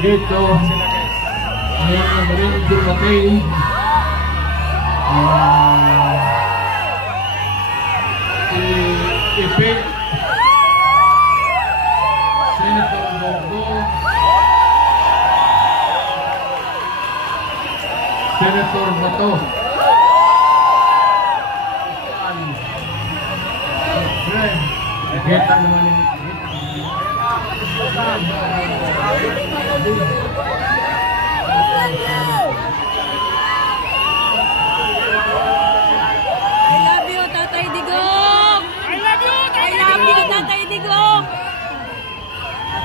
dito ang rin dumating Ipig Senator Borgo, Senator Bato, kita naman yung I love you, Tatay Digong! I love you, Tatay Digong!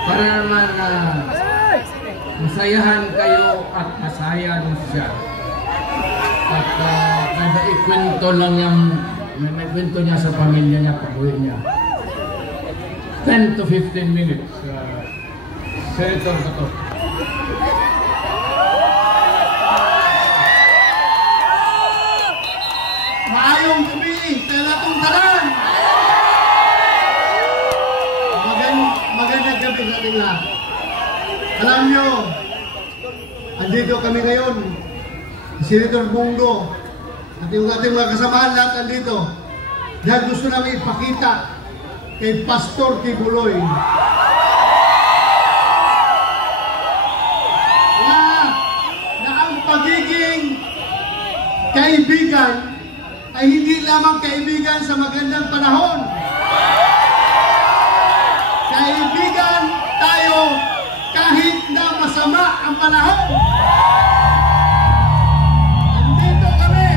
Para naman masayahan kayo at masayan siya. At naikwento lang yung naikwento niya sa pamilya niya, pag-uwi niya. 10 to 15 minutes. Senator Bato. Maayong gabi sa latong tanan. Magandang gabi sa ating lahat. Alam nyo, andito kami ngayon, Senator Bongo, at yung ating mga kasamahan lahat andito, dahil gusto namin ipakita kay Pastor Kibuloy na ang pagiging kaibigan ay hindi lamang kaibigan sa magandang panahon. Kaibigan tayo kahit na masama ang panahon. Andito kami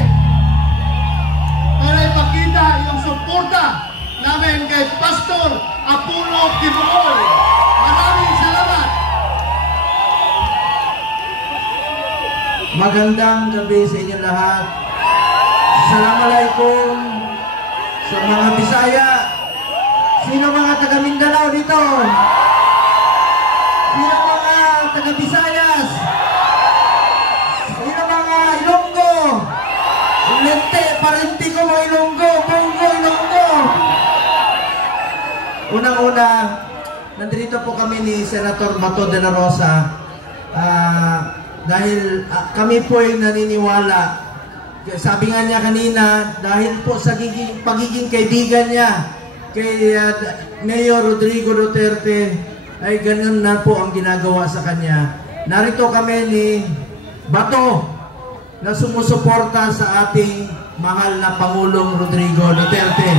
para ipakita yung suporta namin kay Pastor Apollo Kibuloy. Maraming salamat. Magandang gabi sa inyo lahat. Assalamualaikum sa mga Bisaya. Sino mga taga Mindanao dito? Sino mga taga Visayas? Sino mga Ilonggo? Lente, parenti ko mga Ilonggo. Bongo, Ilonggo. Unang-una, nandito po kami ni Senator Bato de la Rosa dahil kami po ay naniniwala. Sabi nga niya kanina, dahil po sa pagiging kaibigan niya kay Mayor Rodrigo Duterte, ay ganun na po ang ginagawa sa kanya. Narito kami ni Bato na sumusuporta sa ating mahal na Pangulong Rodrigo Duterte.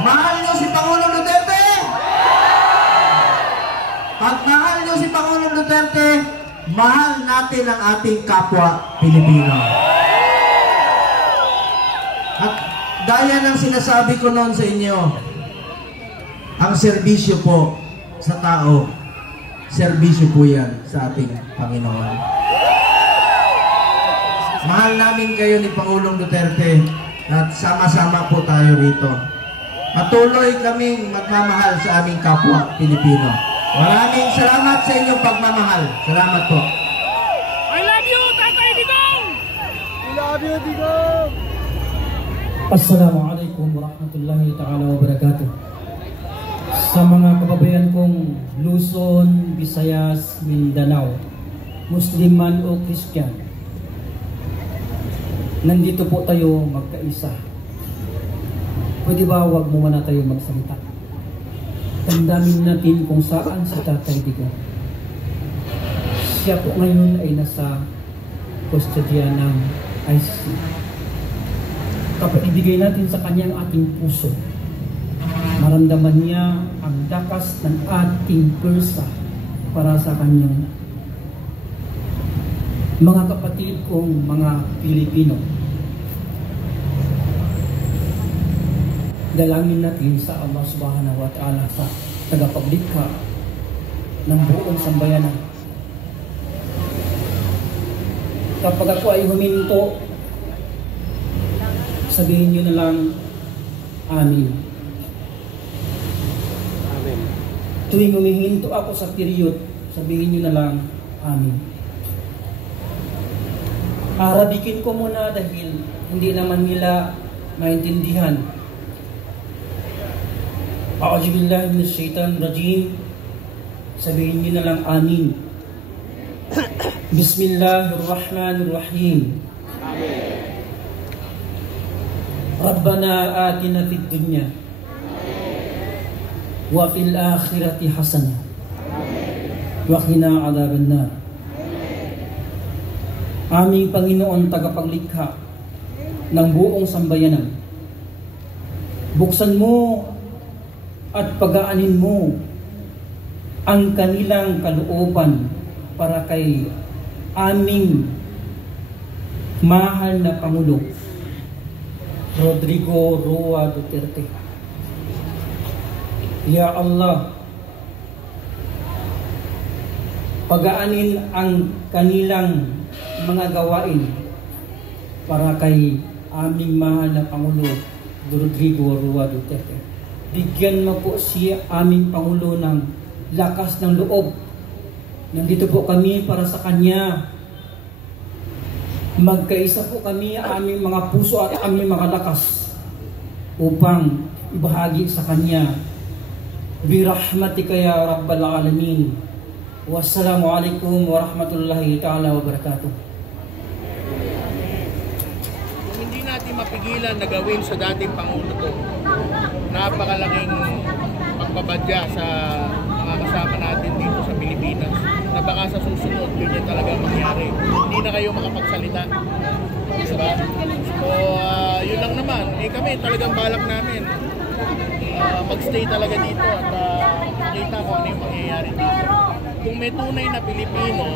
Mahal niyo si Pangulong Duterte? Pag mahal niyo si Pangulong Duterte, mahal natin ang ating kapwa Pilipino. At gaya ng sinasabi ko noon sa inyo, ang serbisyo po sa tao, serbisyo po yan sa ating Panginoon. Mahal namin kayo ni Pangulong Duterte at sama-sama po tayo rito. Patuloy kaming magmamahal sa aming kapwa Pilipino. Maraming salamat sa inyong pagmamahal. Salamat po. I love you, Tatay Digong! I love you, Digong! Assalamualaikum warahmatullahi ta'ala wabarakatuh. Sa mga kababayan kong Luzon, Visayas, Mindanao, Muslim man o Christian, nandito po tayo magkaisa. Pwede ba wag mo muna tayo magsalita? Tandaan natin kung saan si Tatay Digong. Siya po ngayon ay nasa kustodiya ng ICC. Kapag ibigay natin sa kanya ang ating puso, maramdaman niya ang dakas ng ating pulsa para sa kanyang mga kapatid kong mga Pilipino. Dalangin natin sa Allah Subhanahu wa Ta'ala sa tagapaglikha ng buong sambayanan. Kapag ako ay huminto, sabihin nyo na lang, Amin. Amen. Tuwing humihinto ako sa period, sabihin nyo na lang, Amin. Arabikin ko muna dahil hindi naman nila maintindihan. A'udzu billahi minasyaitanir rajim. Sabihin niyo na lang amin. Bismillahirrahmanirrahim. Rabbana atina fid dunya wa fil akhirati hasanah wa qina adhaban nar. Aming Panginoon tagapaglikha ng buong sambayanan, buksan mo at pagaanin mo ang kanilang kalooban para kay aming mahal na Pangulo Rodrigo Roa Duterte. Ya Allah, pagaanin ang kanilang mga gawain para kay aming mahal na Pangulo Rodrigo Roa Duterte. Bigyan mo po siya, aming Pangulo, ng lakas ng loob. Nandito po kami para sa Kanya. Magkaisa po kami, aming mga puso at aming mga lakas upang ibahagi sa Kanya. Birahmatika ya Rabbal Alamin. Wassalamualaikum warahmatullahi ta'ala wabarakatuh. Hindi natin mapigilan na gawin sa dating Pangulo to. Napakalaking pagbabadya sa mga kasama natin dito sa Pilipinas na baka sa susunod yun talaga mangyari. Hindi na kayo makapagsalita. Diba? So, yun lang naman. Kami talagang balak namin magstay talaga dito at makita kung ano yung mangyayari dito. Kung may tunay na Pilipino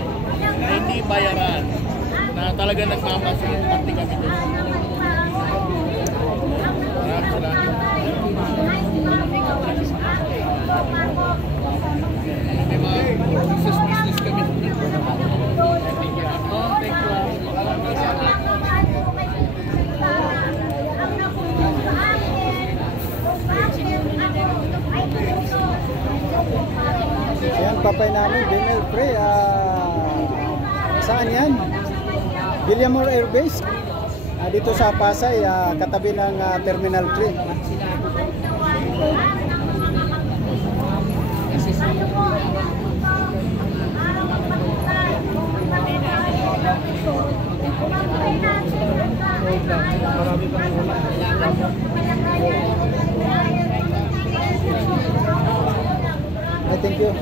na hindi bayaran, na talaga nagmamasid, pati kami doon. Maraming salamat. May mga business kami. Thank you. Yan, papay namin, Bimel Pre. Saan yan? Villamor Air Base. Dito sa Pasay, katabi ng Terminal 3. Thank you.